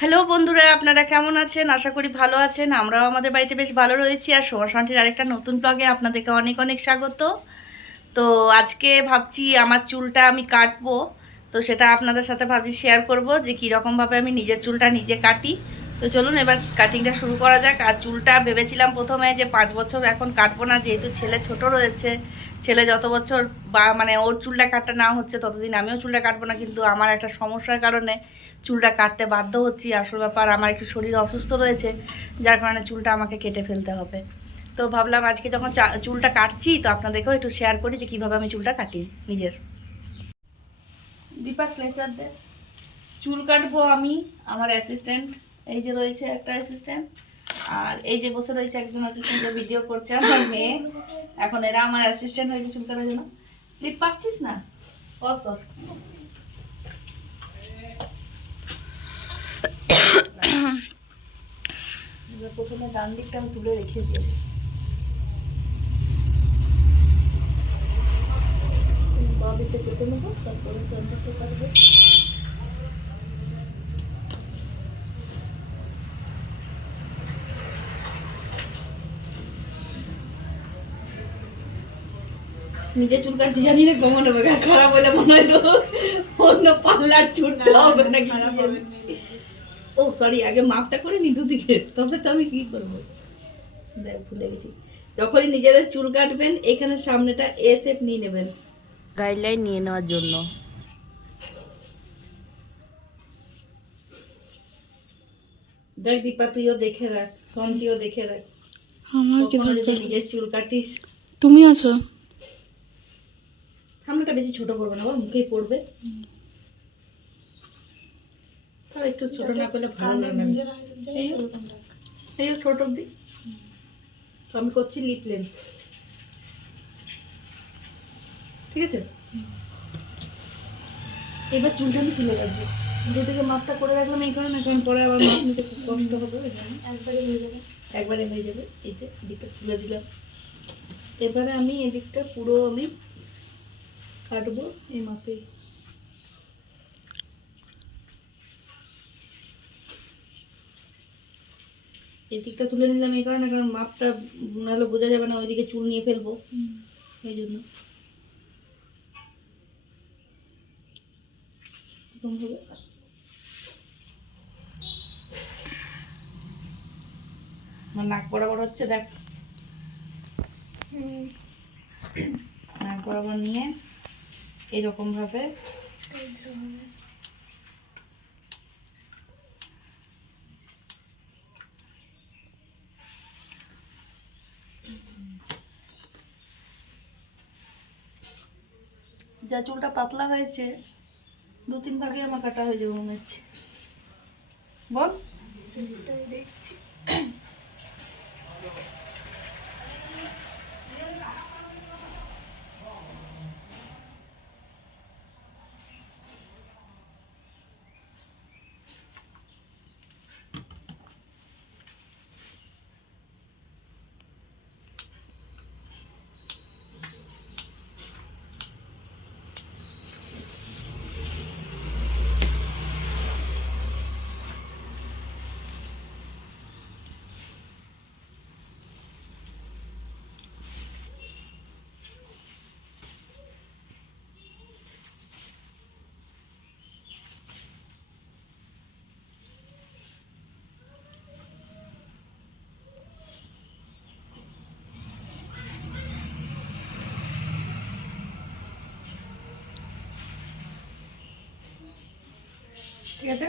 Hello বন্ধুরা, আপনারা কেমন আছেন? আশা করি ভালো আছেন। আমরাও আমাদের বাড়িতে বেশ ভালো রয়েছি। আর সোমাশান্তির আরেকটা নতুন ব্লগে আপনাদেরকে অনেক অনেক স্বাগত। তো আজকে ভাবছি আমার চুলটা আমি কাটবো। তো সেটা আপনাদের সাথে ভাবছি শেয়ার করব যে কীরকমভাবে আমি নিজের চুলটা নিজে কাটি। তো চলুন এবার কাটিংটা শুরু করা যাক। আর চুলটা ভেবেছিলাম প্রথমে যে পাঁচ বছর এখন কাটবো না, যেহেতু ছেলে ছোট রয়েছে। ছেলে যত বছর বা মানে ওর চুলটা কাটা না হচ্ছে, ততদিন আমিও চুলটা কাটবো না। কিন্তু আমার একটা সমস্যার কারণে চুলটা কাটতে বাধ্য হচ্ছি। আসল ব্যাপার, আমার একটু শরীর অসুস্থ রয়েছে, যার কারণে চুলটা আমাকে কেটে ফেলতে হবে। তো ভাবলাম আজকে যখন চুলটা কাটছি, তো আপনাদেরকেও একটু শেয়ার করি যে কীভাবে আমি চুলটা কাটি নিজের। দীপা ক্লেচার দে। চুল কাটবো আমি, আমার অ্যাসিস্ট্যান্ট এই যে রয়েছে একটা অ্যাসিস্ট্যান্ট আর এই যে বসে রয়েছে একজন অ্যাসিস্ট্যান্ট যে ভিডিও করছে আমার মেয়ে। এখন এরা আমার অ্যাসিস্ট্যান্ট হয়েছে চুল কাটার জন্য। ক্লিপ পাচ্ছিস না? পজ কর প্রথমে ডান দিকটা আমি তুলে রেখে দিয়েছি বাঁ দিকটা কেটে নেব, তারপরে ফ্রন্টটা কাটবো। নিজে চুল কাটতে জানি না কেমন হবে খারাপ হলে মনে হয় তো অন্য পার্লার ছুটতে হবে নাকি ও সরি আগে মাপটা করে নি দুদিকে তবে তো আমি কি করব? দেখ ভুলে গেছি। যখনই নিজেদের চুল কাটবেন এখানে সামনেটা এ শেপ নিয়ে নেবেন। গাইডলাইন নিয়ে নেওয়ার জন্য। দেখ দীপা তুইও দেখে রাখ সন্টিও দেখে রাখ। আমার কি নিজের চুল কাটিস। তুমি আছো সামনেটা বেশি ছোট করবে না মুখেই পড়বে। তাও একটু ছোট না করলে ভালো লাগবে এই ছোট অব্দি তো আমি করছি লিপ লেন্থ ঠিক আছে? এবার চুলটা আমি তুলে রাখব। দুদিকে মাপটা করে রাখলাম এই কারণে কারণ পরে আবার মাপ নিতে খুব কষ্ট হবে একবারে হয়ে যাবে। একবারে হয়ে যাবে। এই যে এদিকটা তুলে দিলাম। এবারে আমি এদিকটা পুরো আমি কাটবো এই মাপে। এই দিকটা তুলে নিলাম এই কারণে কারণ মাপটা নাহলে বোঝা যাবে না ওইদিকে চুল নিয়ে ফেলব। এই জন্য। আমার নাক বরাবর হচ্ছে দেখ। নাক বরাবর নিয়ে এরকম ভাবে যা চুলটা পাতলা হয়েছে দু তিন ভাগে আমার কাটা হয়ে যাবে মনে হচ্ছে। বল। সেটাই দেখছি। ঠিক আছে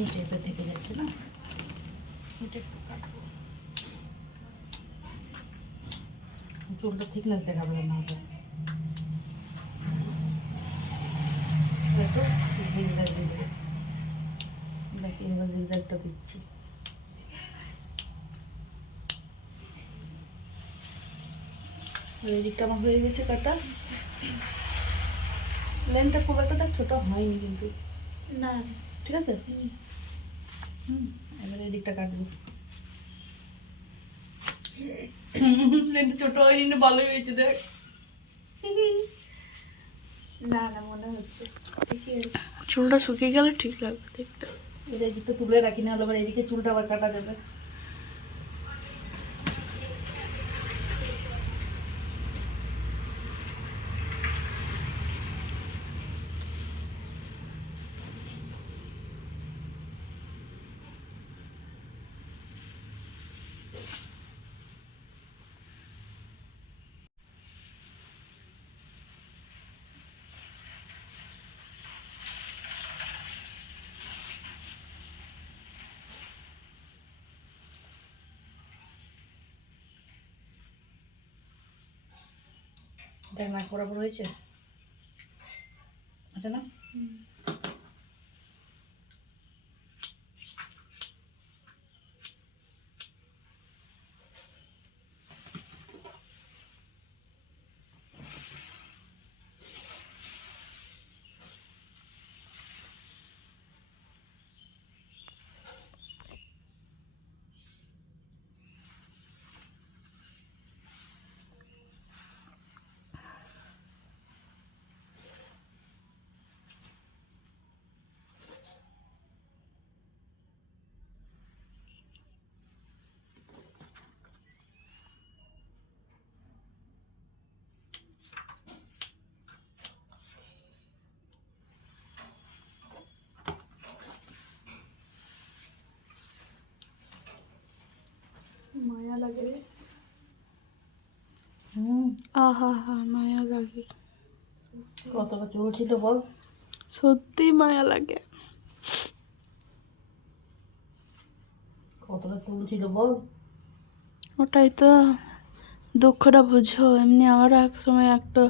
দই চেপে থেকে যাচ্ছে না? এটা চুলটা থিকনেস না একটু দিচ্ছি। এই আমার হয়ে গেছে কাটা। লেনটা খুব একটা হয়নি কিন্তু। না। ঠিক আছে? হুম। এবারে এই দিকটা কাটবো ছোট হয়নি না ভালোই হয়েছে দেখ। না না মনে হচ্ছে। চুলটা শুকিয়ে গেলে ঠিক লাগবে দেখতে। এদিকে তুলে রাখি না হলে আবার এদিকে চুলটা আবার কাটা যাবে। দেখ নাক বরাবর হয়েছে আছে না মায়া লাগে আহা হা মায়া লাগে কতটা চুল ছিল বল? সত্যি মায়া লাগে। কতটা চুল ছিল বল? ওটাই তো দুঃখটা বুঝো এমনি আমারও এক সময় একটা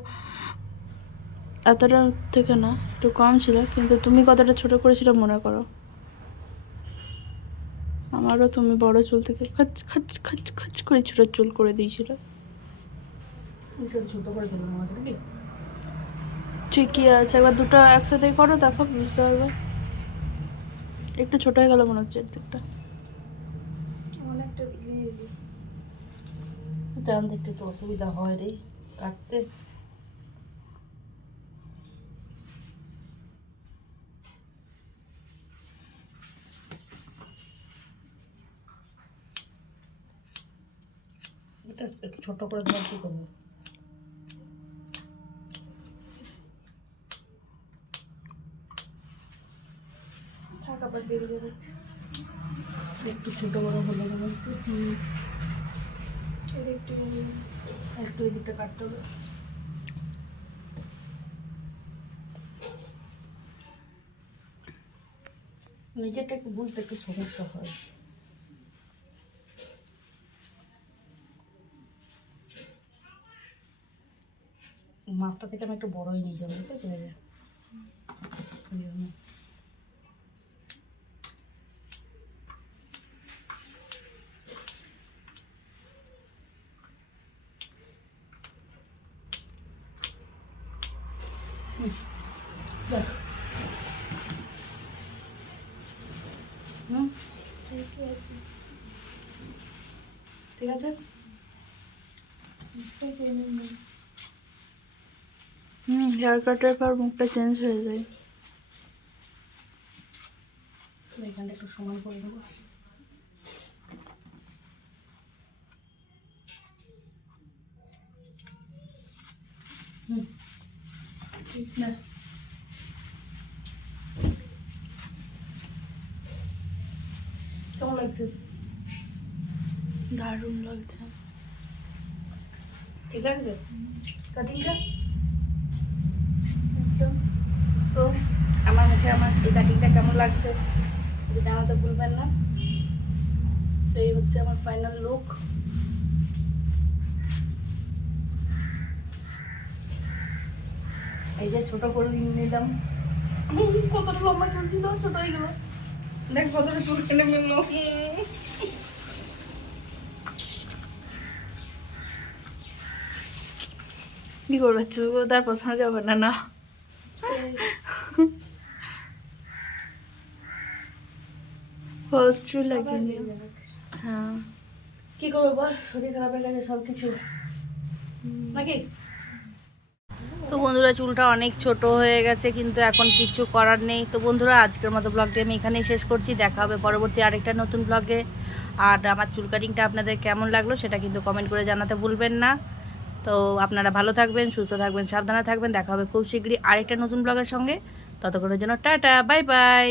এতটা থেকে না একটু কম ছিল কিন্তু তুমি কতটা ছোট করেছিল মনে করো। আমারও তুমি বড় চুল থেকে খাচ খাচ খাচ খাচ করে ছোট চুল করে দিয়েছিল। ঠিকই আছে একবার দুটো একসাথে করো দেখো বুঝতে পারবে। একটু ছোট হয়ে গেল মনে হচ্ছে জান দেখতে একটু অসুবিধা হয় রে কাটতে। এটা একটু ছোট করে দেওয়ার কি করব? থাক আবার বেরিয়ে যাবে। একটু ছোট বড় হলে মনে হচ্ছে একটু একটু এই দিকটা কাটতে হবে। নিজেরটা একটু বুঝতে একটু সমস্যা হয়। মাপটা থেকে আমি একটু বড়ই নিয়ে যাব ঠিক আছে? ঠিক আছে। হুম হেয়ার কাটের পর মুখটা চেঞ্জ হয়ে যায়। এখানটা একটু সমান করে দেবো হুম ঠিক না। কেমন লাগছে? দারুণ লাগছে। ঠিক লাগছে কাটিংটা তো আমার মুখে আমার এই কাটিংটা কেমন লাগছে একটু জানাতে ভুলবেন না। তো এই হচ্ছে আমার ফাইনাল লুক এই যে ছোট করে নিলাম। কতটা লম্বা চুল ছিল ছোট হয়ে গেল। দেখ কতটা চুল কিনে মিললো কি করবে? চুলগুলো তার পছন্দ যাবে না না। ফলস চুল লাগিয়ে নিও হ্যাঁ। কি করব বল? শরীর খারাপের কাছে সব কিছু নাকি? তো বন্ধুরা চুলটা অনেক ছোট হয়ে গেছে কিন্তু এখন কিচ্ছু করার নেই। তো বন্ধুরা আজকের মতো ব্লগটি আমি এখানেই শেষ করছি। দেখা হবে পরবর্তী আরেকটা নতুন ব্লগে আর আমার চুল কাটিংটা আপনাদের কেমন লাগল সেটা কিন্তু কমেন্ট করে জানাতে ভুলবেন না। তো আপনারা ভালো থাকবেন সুস্থ থাকবেন সাবধানে থাকবেন। দেখা হবে খুব শীঘ্রই আরেকটা নতুন ব্লগের সঙ্গে। ততক্ষণের জন্য টাটা বাই বাই